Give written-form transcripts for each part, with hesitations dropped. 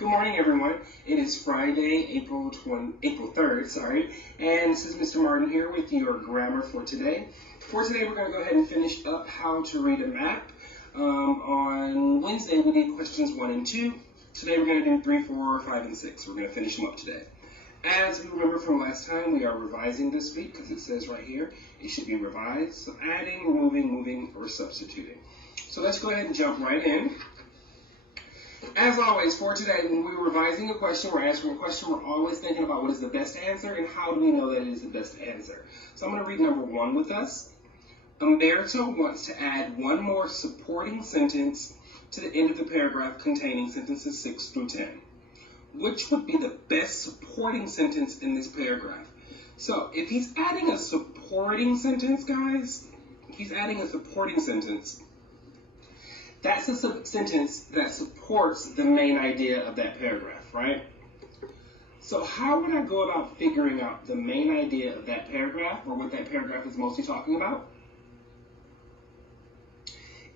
Good morning, everyone. It is Friday, April 3rd, and this is Mr. Martin here with your grammar for today. For today, we're going to go ahead and finish up how to read a map. On Wednesday, we did questions 1 and 2. Today, we're going to do 3, 4, 5, and 6. We're going to finish them up today. As we remember from last time, we are revising this week because it says right here, it should be revised. So adding, removing, moving, or substituting. So let's go ahead and jump right in. As always, for today, when we're revising a question, we're answering a question, we're always thinking about what is the best answer and how do we know that it is the best answer. So I'm going to read number 1 with us. Umberto wants to add one more supporting sentence to the end of the paragraph containing sentences 6 through 10. Which would be the best supporting sentence in this paragraph? So if he's adding a supporting sentence, guys, if he's adding a supporting sentence, that's a sentence that supports the main idea of that paragraph, right? So how would I go about figuring out the main idea of that paragraph, or what that paragraph is mostly talking about?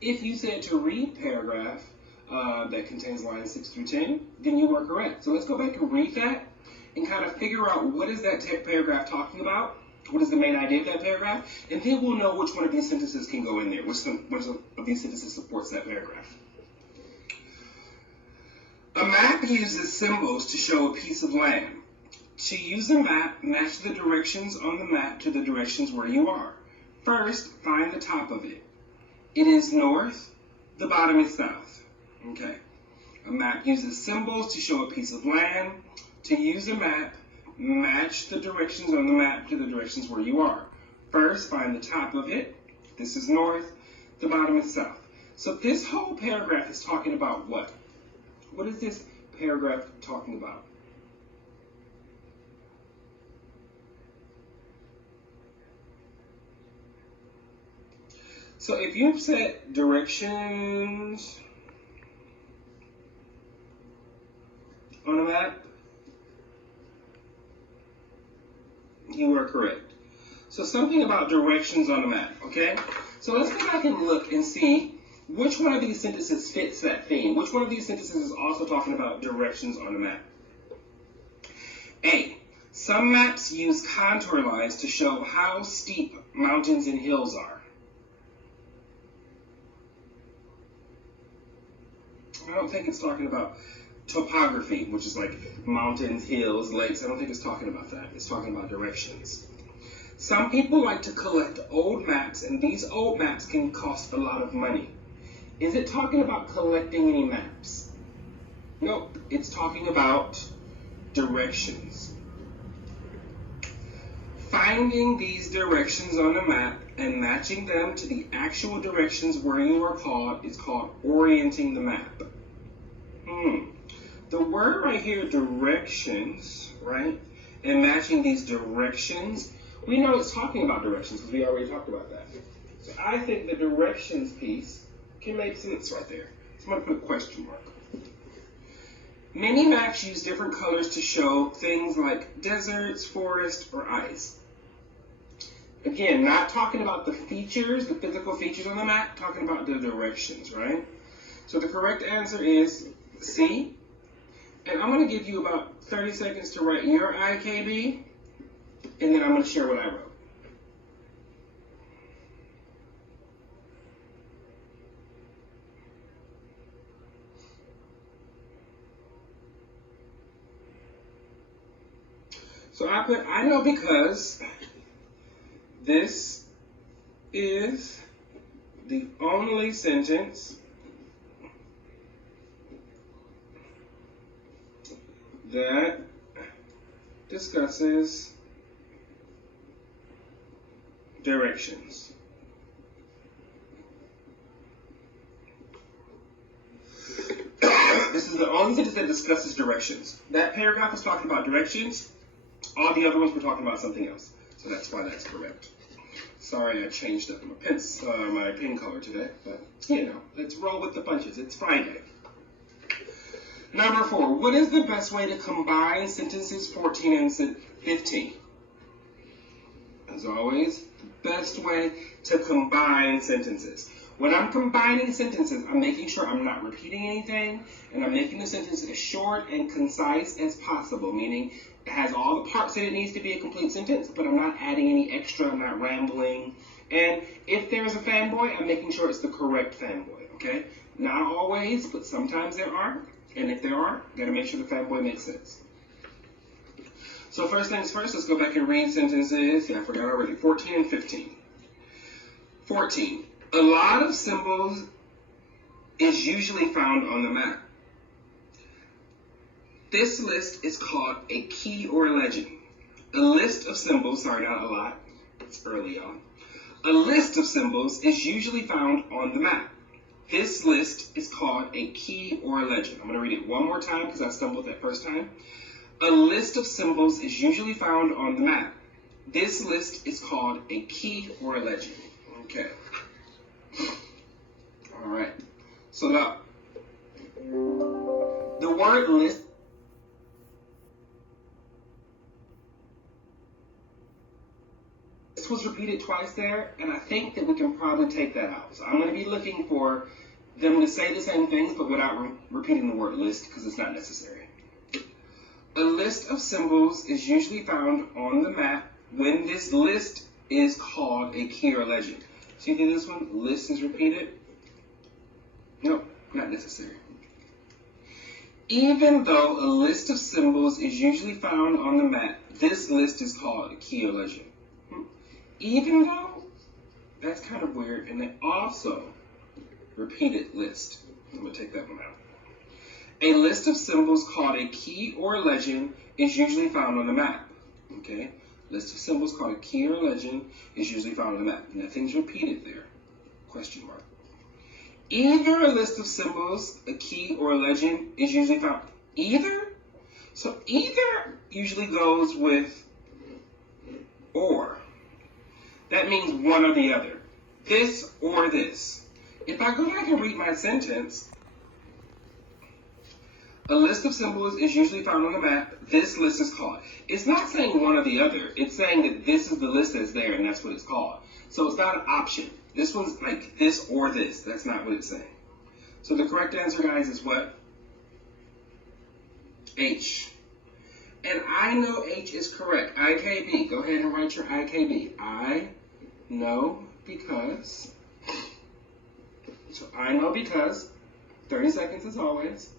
If you said to read paragraph that contains lines 6 through 10, then you were correct. So let's go back and read that and kind of figure out what is that paragraph talking about. What is the main idea of that paragraph? And then we'll know which one of these sentences can go in there. Which of these sentences supports that paragraph. A map uses symbols to show a piece of land. To use a map, match the directions on the map to the directions where you are. First, find the top of it. It is north, the bottom is south. Okay. A map uses symbols to show a piece of land. To use a map, match the directions on the map to the directions where you are. First, find the top of it. This is north. The bottom is south. So this whole paragraph is talking about what? What is this paragraph talking about? So if you've set directions on a map, you are correct. So something about directions on the map, okay? So let's go back and look and see which one of these sentences fits that theme. Which one of these sentences is also talking about directions on the map? A. Some maps use contour lines to show how steep mountains and hills are. I don't think it's talking about topography, which is like mountains, hills, lakes. I don't think it's talking about that. It's talking about directions. Some people like to collect old maps, and these old maps can cost a lot of money. Is it talking about collecting any maps? Nope. It's talking about directions. Finding these directions on a map and matching them to the actual directions where you are is called orienting the map. The word right here, directions, right? And matching these directions, we know it's talking about directions because we already talked about that. So I think the directions piece can make sense right there. So I'm going to put a question mark. Many maps use different colors to show things like deserts, forests, or ice. Again, not talking about the features, the physical features on the map, talking about the directions, right? So the correct answer is C. And I'm going to give you about 30 seconds to write your IKB, and then I'm going to share what I wrote. So I know because this is the only sentence that discusses directions. This is the only sentence that discusses directions. That paragraph is talking about directions. All the other ones were talking about something else. So that's why that's correct. Sorry I changed up my pen color today, but you know, let's roll with the punches. It's Friday. Number 4, what is the best way to combine sentences 14 and 15? As always, the best way to combine sentences. When I'm combining sentences, I'm making sure I'm not repeating anything, and I'm making the sentence as short and concise as possible, meaning it has all the parts that it needs to be a complete sentence, but I'm not adding any extra, I'm not rambling. And if there's a fanboy, I'm making sure it's the correct fanboy, okay? Not always, but sometimes there are. And if there are, gotta make sure the fanboy makes sense. So first things first, let's go back and read sentences. Yeah, I forgot already. 14 and 15. 14. A lot of symbols is usually found on the map. This list is called a key or a legend. A list of symbols, sorry, not a lot. It's early on. A list of symbols is usually found on the map. This list is called a key or a legend. I'm going to read it one more time because I stumbled that first time. A list of symbols is usually found on the map. This list is called a key or a legend. Okay. All right. So now, the word list was repeated twice there, and I think that we can probably take that out. So I'm going to be looking for them to say the same things, but without repeating the word list, because it's not necessary. A list of symbols is usually found on the map when this list is called a key or legend. So you think this one, list is repeated? Nope, not necessary. Even though a list of symbols is usually found on the map, this list is called a key or legend. Even though, that's kind of weird, and then also repeated list. I'm going to take that one out. A list of symbols called a key or legend is usually found on the map. Okay? List of symbols called a key or legend is usually found on the map. Nothing's repeated there. Question mark. Either a list of symbols, a key, or a legend is usually found. Either? So either usually goes with or. That means one or the other. This or this. If I go back and read my sentence, a list of symbols is usually found on the map. This list is called. It's not saying one or the other. It's saying that this is the list that's there and that's what it's called. So it's not an option. This one's like this or this. That's not what it's saying. So the correct answer, guys, is what? H. And I know H is correct. IKB. Go ahead and write your IKB. I know because. So I know because. 30 seconds as always.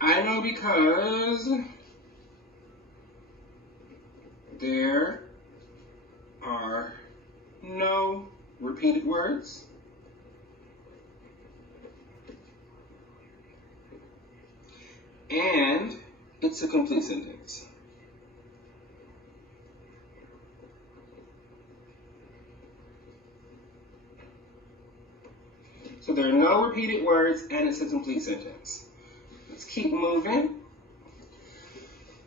I know because there are no repeated words. And it's a complete sentence. So there are no repeated words and it's a complete sentence. Let's keep moving.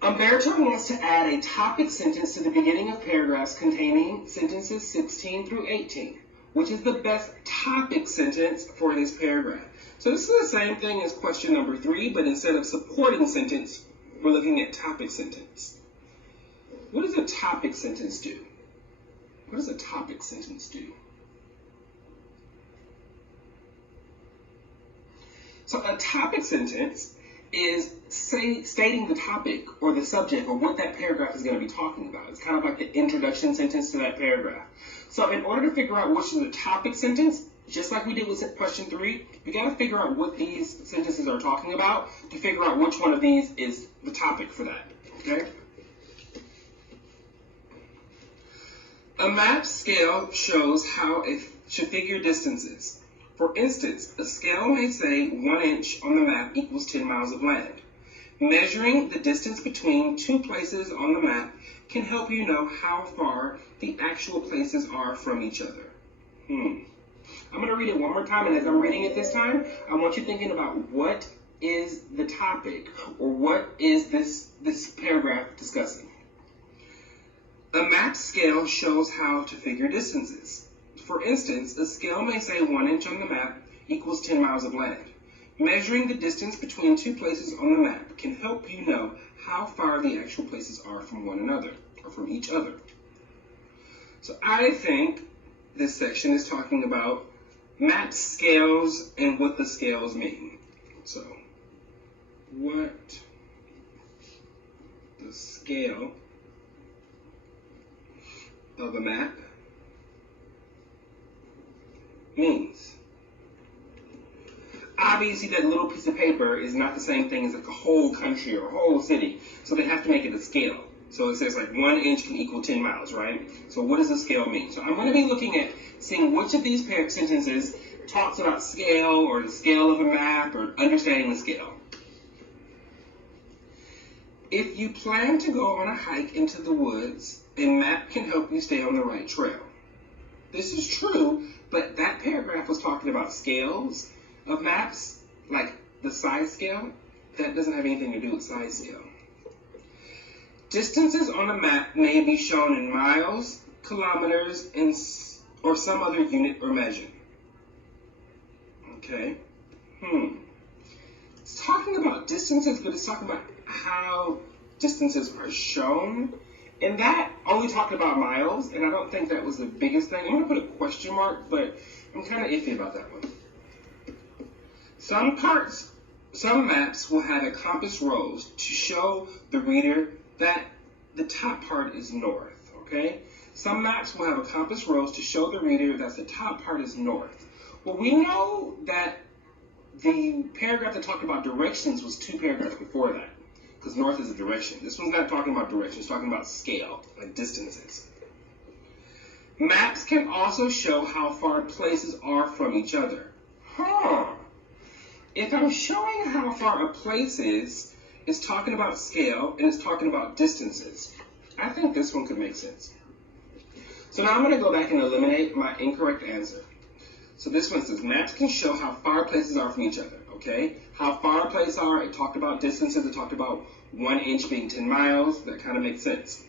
Umberto wants to add a topic sentence to the beginning of paragraphs containing sentences 16 through 18, which is the best topic sentence for this paragraph. So this is the same thing as question number 3, but instead of supporting sentence, we're looking at topic sentence. What does a topic sentence do? What does a topic sentence do? So a topic sentence is stating the topic or the subject or what that paragraph is going to be talking about. It's kind of like the introduction sentence to that paragraph. So in order to figure out which is the topic sentence, just like we did with question 3, we got to figure out what these sentences are talking about to figure out which one of these is the topic for that. Okay? A map scale shows how it should figure distances. For instance, a scale may say 1 inch on the map equals 10 miles of land. Measuring the distance between 2 places on the map can help you know how far the actual places are from each other. I'm going to read it one more time, and as I'm reading it this time, I want you thinking about what is the topic, or what is this paragraph discussing. A map scale shows how to figure distances. For instance, a scale may say 1 inch on the map equals 10 miles of land. Measuring the distance between two places on the map can help you know how far the actual places are from one another, or from each other. So I think this section is talking about map scales and what the scales mean. So, what the scale of a map means. Obviously, that little piece of paper is not the same thing as like a whole country or a whole city, so they have to make it a scale. So it says like 1 inch can equal 10 miles, right? So what does the scale mean? So I'm going to be looking at seeing which of these sentences talks about scale or the scale of a map or understanding the scale. If you plan to go on a hike into the woods, a map can help you stay on the right trail. This is true, but that paragraph was talking about scales of maps, like the size scale. That doesn't have anything to do with size scale. Distances on a map may be shown in miles, kilometers, or some other unit or measure. Okay. It's talking about distances, but it's talking about how distances are shown. And that only talked about miles, and I don't think that was the biggest thing. I'm going to put a question mark, but I'm kind of iffy about that one. Some maps will have a compass rose to show the reader that the top part is north, okay? Some maps will have a compass rose to show the reader that the top part is north. Well, we know that the paragraph that talked about directions was 2 paragraphs before that, because north is a direction. This one's not talking about direction, it's talking about scale, like distances. Maps can also show how far places are from each other. If I'm showing how far a place is, it's talking about scale and it's talking about distances. I think this one could make sense. So now I'm going to go back and eliminate my incorrect answer. So this one says maps can show how far places are from each other, okay? How far places are, it talked about distances, it talked about 1 inch being 10 miles, that kind of makes sense.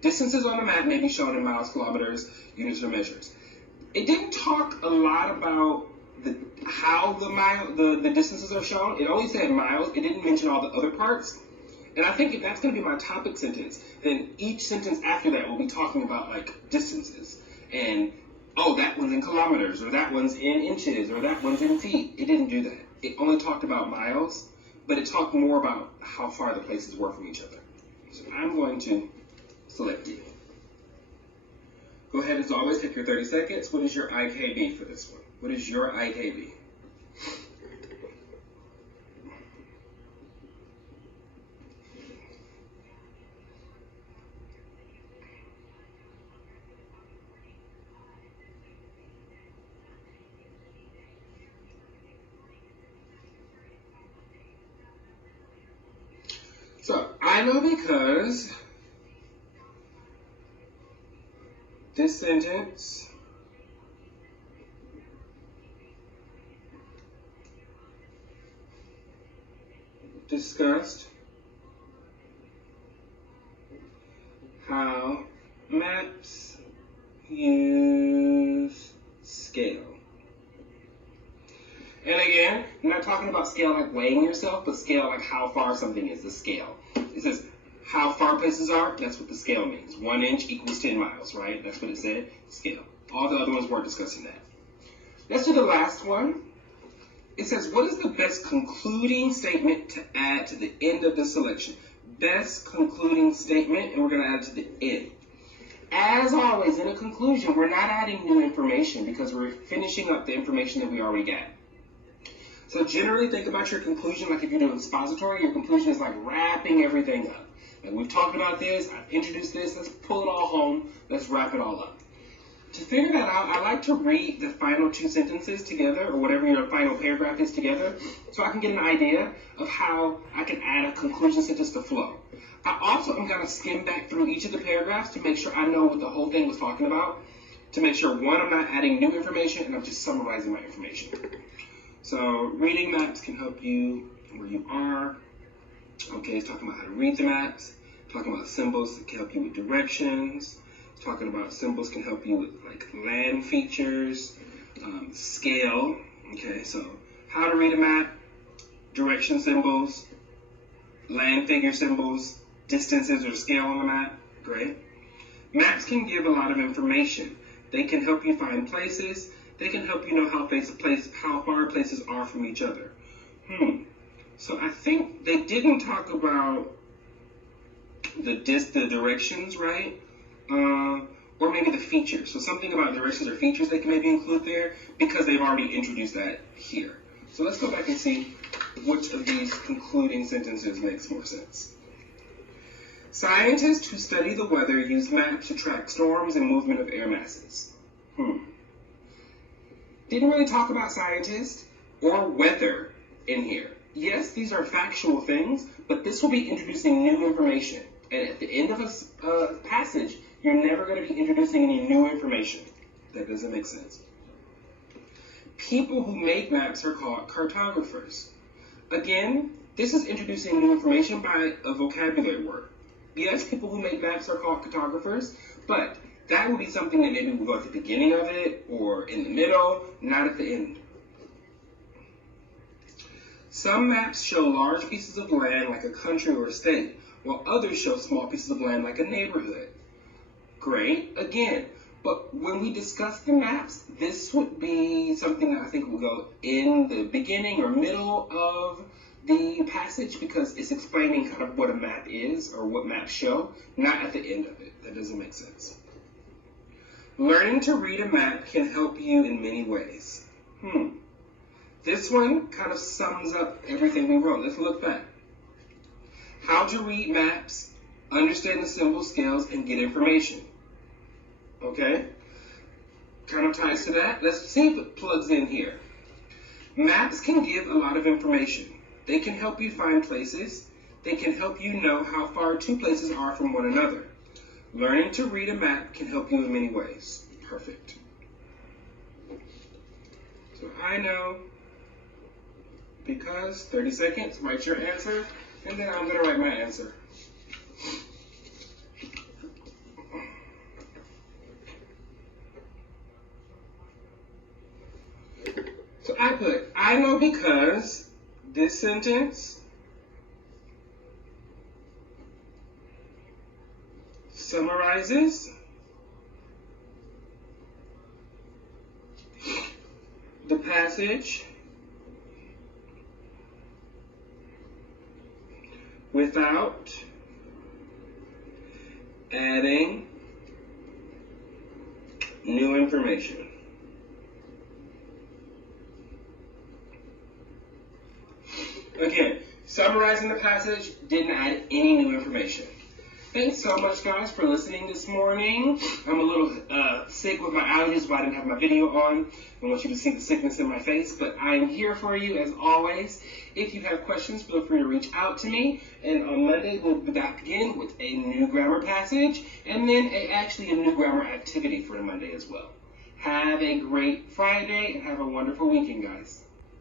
Distances on the map may be shown in miles, kilometers, units, or measures. It didn't talk a lot about how the distances are shown. It only said miles. It didn't mention all the other parts. And I think if that's going to be my topic sentence, then each sentence after that will be talking about like distances. And, oh, that one's in kilometers, or that one's in inches, or that one's in feet. It didn't do that. It only talked about miles, but it talked more about how far the places were from each other. So I'm going to select D. Go ahead, as always, take your 30 seconds. What is your IKB for this one? What is your IKB? So, I know because this sentence discussed how maps use scale. And again, I'm not talking about scale like weighing yourself, but scale like how far something is, the scale. It says how far places are, that's what the scale means. 1 inch equals 10 miles, right? That's what it said, scale. All the other ones weren't discussing that. Let's do the last one. It says, what is the best concluding statement to add to the end of the selection? Best concluding statement, and we're going to add it to the end. As always, in a conclusion, we're not adding new information because we're finishing up the information that we already got. So generally think about your conclusion like if you're doing expository, your conclusion is like wrapping everything up. And we've talked about this, I've introduced this, let's pull it all home, let's wrap it all up. To figure that out, I like to read the final 2 sentences together, or whatever your final paragraph is together, so I can get an idea of how I can add a conclusion sentence to flow. I also am going to skim back through each of the paragraphs to make sure I know what the whole thing was talking about, to make sure, one, I'm not adding new information, and I'm just summarizing my information. So reading maps can help you where you are. Okay, it's talking about how to read the maps, talking about symbols that can help you with directions, talking about symbols can help you with like land features, scale. Okay, so how to read a map, direction symbols, land figure symbols, distances or scale on the map. Great. Maps can give a lot of information. They can help you find places. They can help you know how far places are from each other. So I think they didn't talk about the directions, right? Or maybe the features. So something about directions or features they can maybe include there because they've already introduced that here. So let's go back and see which of these concluding sentences makes more sense. Scientists who study the weather use maps to track storms and movement of air masses. Didn't really talk about scientists or weather in here. Yes, these are factual things, but this will be introducing new information. And at the end of a passage, you're never going to be introducing any new information. That doesn't make sense. People who make maps are called cartographers. Again, this is introducing new information by a vocabulary word. Yes, people who make maps are called cartographers, but that would be something that maybe will go at the beginning of it or in the middle, not at the end. Some maps show large pieces of land like a country or a state, while others show small pieces of land like a neighborhood. Great, again, but when we discuss the maps, this would be something that I think will go in the beginning or middle of the passage because it's explaining kind of what a map is or what maps show, not at the end of it. That doesn't make sense. Learning to read a map can help you in many ways. This one kind of sums up everything we wrote. Let's look back. How to read maps, understand the symbol scales, and get information. Okay? Kind of ties to that. Let's see if it plugs in here. Maps can give a lot of information. They can help you find places. They can help you know how far two places are from one another. Learning to read a map can help you in many ways. Perfect. So I know because 30 seconds, write your answer, and then I'm going to write my answer. So I put, I know because this sentence summarizes the passage without adding new information. Again, summarizing the passage, didn't add any new information. Thanks so much, guys, for listening this morning. I'm a little sick with my allergies, so I didn't have my video on. I want you to see the sickness in my face, but I'm here for you as always. If you have questions, feel free to reach out to me. And on Monday, we'll be back again with a new grammar passage, and then actually a new grammar activity for Monday as well. Have a great Friday, and have a wonderful weekend, guys.